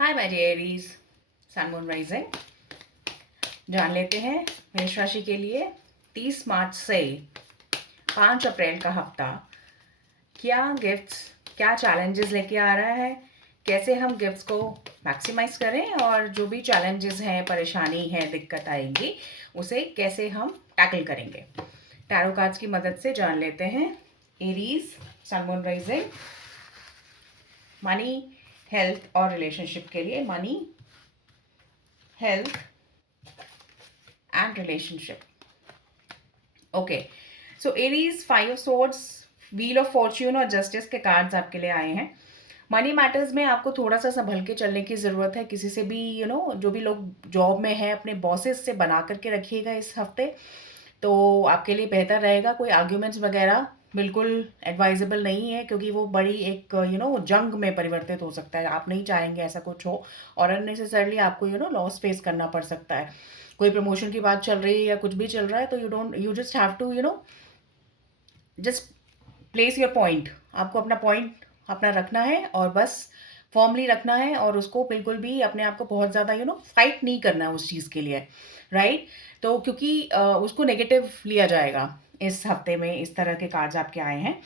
Hi my dear Aries, sun moon rising. जान लेते हैं मेष राशि के लिए 30 मार्च से 5 अप्रैल का हफ्ता क्या गिफ्ट्स, क्या चैलेंजेस लेके आ रहा है, कैसे हम गिफ्ट्स को मैक्सिमाइज करें और जो भी चैलेंजेस हैं, परेशानी है, दिक्कत आएगी, उसे कैसे हम टैकल करेंगे। टैरो कार्ड्स की मदद से जान लेते हैं Aries, sun moon rising, money, health और रिलेशनशिप के लिए। Money, health and relationship. Okay, so Aries, 5 of swords, wheel of fortune और जस्टिस के कार्ड्स आपके लिए आए हैं। मनी मैटर्स में आपको थोड़ा सा संभल के चलने की ज़रूरत है। किसी से भी जो भी लोग जॉब में हैं, अपने बॉसेस से बना करके रखिएगा इस हफ्ते, तो आपके लिए बेहतर रहेगा। कोई आर्ग्यूमेंट्स वगैरह बिल्कुल एडवाइजेबल नहीं है, क्योंकि वो बड़ी एक जंग में परिवर्तित हो सकता है। आप नहीं चाहेंगे ऐसा कुछ हो और अननेसेसरली आपको लॉस फेस करना पड़ सकता है। कोई प्रमोशन की बात चल रही है या कुछ भी चल रहा है, तो you just have to just place your point. आपको अपना पॉइंट अपना रखना है और बस फॉर्मली रखना है, और उसको बिल्कुल भी अपने आप को बहुत ज़्यादा फाइट नहीं करना है उस चीज़ के लिए, राइट। तो क्योंकि उसको नेगेटिव लिया जाएगा इस हफ्ते में। इस तरह के कार्ड्स आपके आए हैं।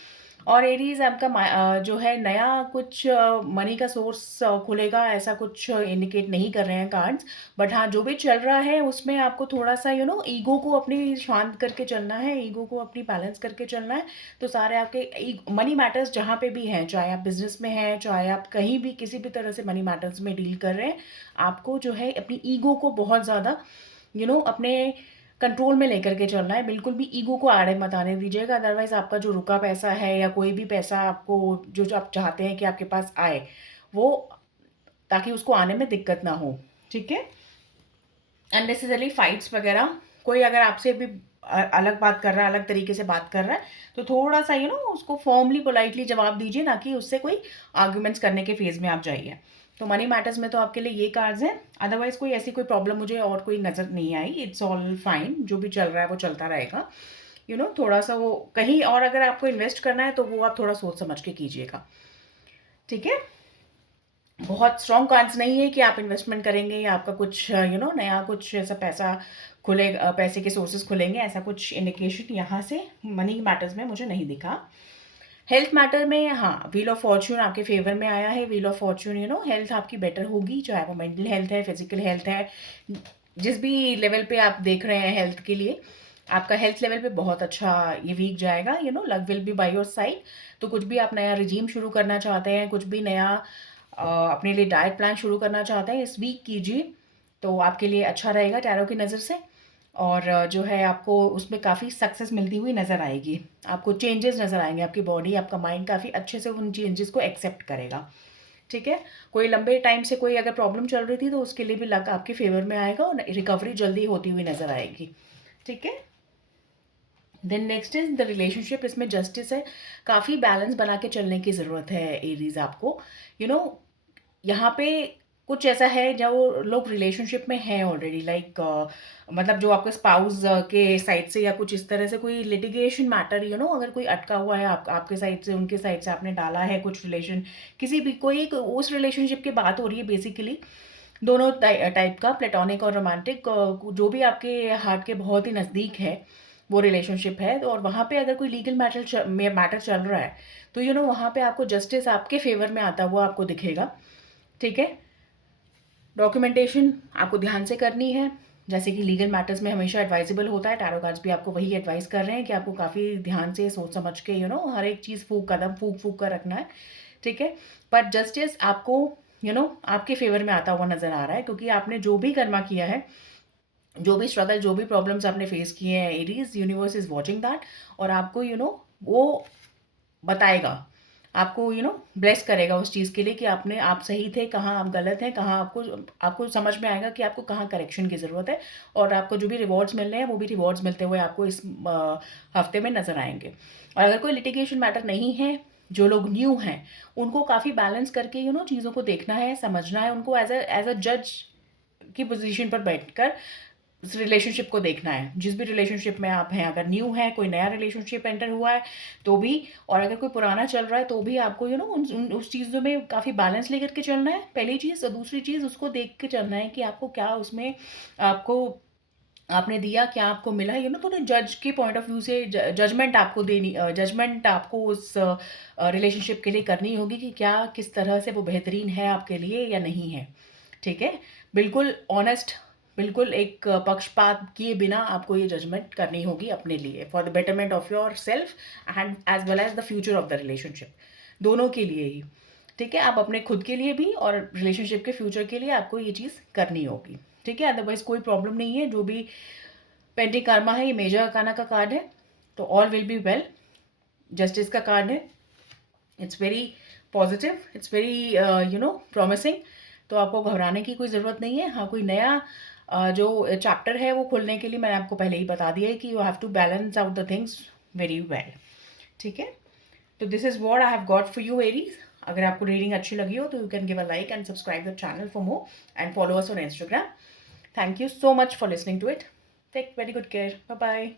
और एरीज आपका जो है नया कुछ मनी का सोर्स खुलेगा, ऐसा कुछ इंडिकेट नहीं कर रहे हैं कार्ड्स। बट हाँ, जो भी चल रहा है उसमें आपको थोड़ा सा ईगो को अपनी शांत करके चलना है, ईगो को अपनी बैलेंस करके चलना है। तो सारे आपके मनी मैटर्स जहाँ पे भी हैं, चाहे आप बिजनेस में हैं, चाहे आप कहीं भी किसी भी तरह से मनी मैटर्स में डील कर रहे हैं, आपको जो है अपनी ईगो को बहुत ज़्यादा अपने कंट्रोल में लेकर के चलना है। बिल्कुल भी ईगो को आड़े मत आने दीजिएगा, अदरवाइज आपका जो रुका पैसा है या कोई भी पैसा आपको जो आप चाहते हैं कि आपके पास आए, वो ताकि उसको आने में दिक्कत ना हो, ठीक है। अननेसेसरली फाइट्स वगैरह, कोई अगर आपसे भी अलग बात कर रहा है, अलग तरीके से बात कर रहा है, तो थोड़ा सा उसको फॉर्मली पोलाइटली जवाब दीजिए, ना कि उससे कोई आर्ग्यूमेंट्स करने के फेज में आप जाइए। तो मनी मैटर्स में तो आपके लिए ये कार्ड्स हैं। अदरवाइज कोई ऐसी कोई प्रॉब्लम मुझे और कोई नज़र नहीं आई। इट्स ऑल फाइन, जो भी चल रहा है वो चलता रहेगा। थोड़ा सा वो कहीं और अगर आपको इन्वेस्ट करना है तो वो आप थोड़ा सोच समझ के कीजिएगा, ठीक है। बहुत स्ट्रॉन्ग कार्ड्स नहीं है कि आप इन्वेस्टमेंट करेंगे या आपका कुछ नया कुछ ऐसा पैसा खुले, पैसे के सोर्सेज खुलेंगे, ऐसा कुछ इंडिकेशन यहाँ से मनी मैटर्स में मुझे नहीं दिखा। हेल्थ मैटर में हाँ, व्हील ऑफ फॉर्च्यून आपके फेवर में आया है। व्हील ऑफ फॉर्च्यून हेल्थ आपकी बेटर होगी, चाहे वो मेंटल हेल्थ है, फिजिकल हेल्थ है, जिस भी लेवल पे आप देख रहे हैं हेल्थ के लिए, आपका हेल्थ लेवल पे बहुत अच्छा ये वीक जाएगा। Luck will be by your side. तो कुछ भी आप नया रिजीम शुरू करना चाहते हैं, कुछ भी नया अपने लिए डाइट प्लान शुरू करना चाहते हैं, इस वीक कीजिए, तो आपके लिए अच्छा रहेगा टैरो की नज़र से। और जो है आपको उसमें काफ़ी सक्सेस मिलती हुई नज़र आएगी। आपको चेंजेस नज़र आएंगे, आपकी बॉडी, आपका माइंड काफ़ी अच्छे से उन चेंजेस को एक्सेप्ट करेगा, ठीक है। कोई लंबे टाइम से कोई अगर प्रॉब्लम चल रही थी तो उसके लिए भी लक आपके फेवर में आएगा और रिकवरी जल्दी होती हुई नज़र आएगी, ठीक है। Then next is the relationship. इसमें जस्टिस है। काफ़ी बैलेंस बना के चलने की ज़रूरत है एरीज आपको। यू नो यहाँ पे कुछ ऐसा है जो लोग रिलेशनशिप में हैं ऑलरेडी, लाइक मतलब जो आपके स्पाउस के साइड से या कुछ इस तरह से कोई लिटिगेशन मैटर, अगर कोई अटका हुआ है आपके साइड से, उनके साइड से आपने डाला है कुछ रिलेशन, किसी भी कोई एक उस रिलेशनशिप की बात हो रही है बेसिकली। दोनों टाइप का, प्लेटोनिक और रोमांटिक, जो भी आपके हार्ट के बहुत ही नज़दीक है वो रिलेशनशिप है। तो और वहाँ पे अगर कोई लीगल मैटर चल रहा है, तो वहाँ पे आपको जस्टिस आपके फेवर में आता हुआ आपको दिखेगा, ठीक है। डॉक्यूमेंटेशन आपको ध्यान से करनी है, जैसे कि लीगल मैटर्स में हमेशा एडवाइजेबल होता है। टैरो कार्ड्स भी आपको वही एडवाइस कर रहे हैं कि आपको काफ़ी ध्यान से सोच समझ के हर एक चीज़ कदम फूक फूक कर रखना है, ठीक है। पर जस्टिस आपको आपके फेवर में आता हुआ नज़र आ रहा है, क्योंकि आपने जो भी कर्मा किया है, जो भी स्ट्रगल, जो भी प्रॉब्लम्स आपने फेस किए हैं, Aries, universe is watching that, और आपको वो बताएगा, आपको ब्लेस करेगा उस चीज़ के लिए कि आप सही थे, कहाँ आप गलत हैं, कहाँ आपको आपको समझ में आएगा कि आपको कहाँ करेक्शन की ज़रूरत है। और आपको जो भी रिवॉर्ड्स मिल रहे हैं वो भी रिवॉर्ड्स मिलते हुए आपको इस हफ्ते में नज़र आएंगे। और अगर कोई लिटिगेशन मैटर नहीं है, जो लोग न्यू हैं उनको काफ़ी बैलेंस करके चीज़ों को देखना है, समझना है, उनको एज अ जज की पोजीशन पर बैठकर इस रिलेशनशिप को देखना है। जिस भी रिलेशनशिप में आप हैं, अगर न्यू है, कोई नया रिलेशनशिप एंटर हुआ है तो भी, और अगर कोई पुराना चल रहा है तो भी आपको उस चीज़ों में काफ़ी बैलेंस लेकर के चलना है, पहली चीज़। और दूसरी चीज़, उसको देख के चलना है कि आपको क्या उसमें आपको आपने दिया, क्या आपको मिला, थोड़ा जज के पॉइंट ऑफ व्यू से जजमेंट आपको देनी, जजमेंट आपको उस रिलेशनशिप के लिए करनी होगी कि क्या किस तरह से वो बेहतरीन है आपके लिए या नहीं है। ठीक है, बिल्कुल ऑनेस्ट, बिल्कुल एक पक्षपात किए बिना आपको ये जजमेंट करनी होगी अपने लिए, for the betterment of yourself and as well as the future of the relationship, दोनों के लिए ही। ठीक है, आप अपने खुद के लिए भी और रिलेशनशिप के फ्यूचर के लिए आपको ये चीज़ करनी होगी। ठीक है, अदरवाइज कोई प्रॉब्लम नहीं है। जो भी पेंटिंग कर्मा है, ये मेजर अरकाना का कार्ड है, तो all will be well. Justice का कार्ड है, it's very positive, it's very promising. तो आपको घबराने की कोई ज़रूरत नहीं है। हाँ, कोई नया जो चैप्टर है वो खुलने के लिए मैंने आपको पहले ही बता दिया है कि you have to balance out the things very well. ठीक है, तो this is what I have got for you Aries. अगर आपको रीडिंग अच्छी लगी हो तो you can give a like and subscribe the channel for more and follow us on Instagram. Thank you so much for listening to it. Take very good care. Bye bye.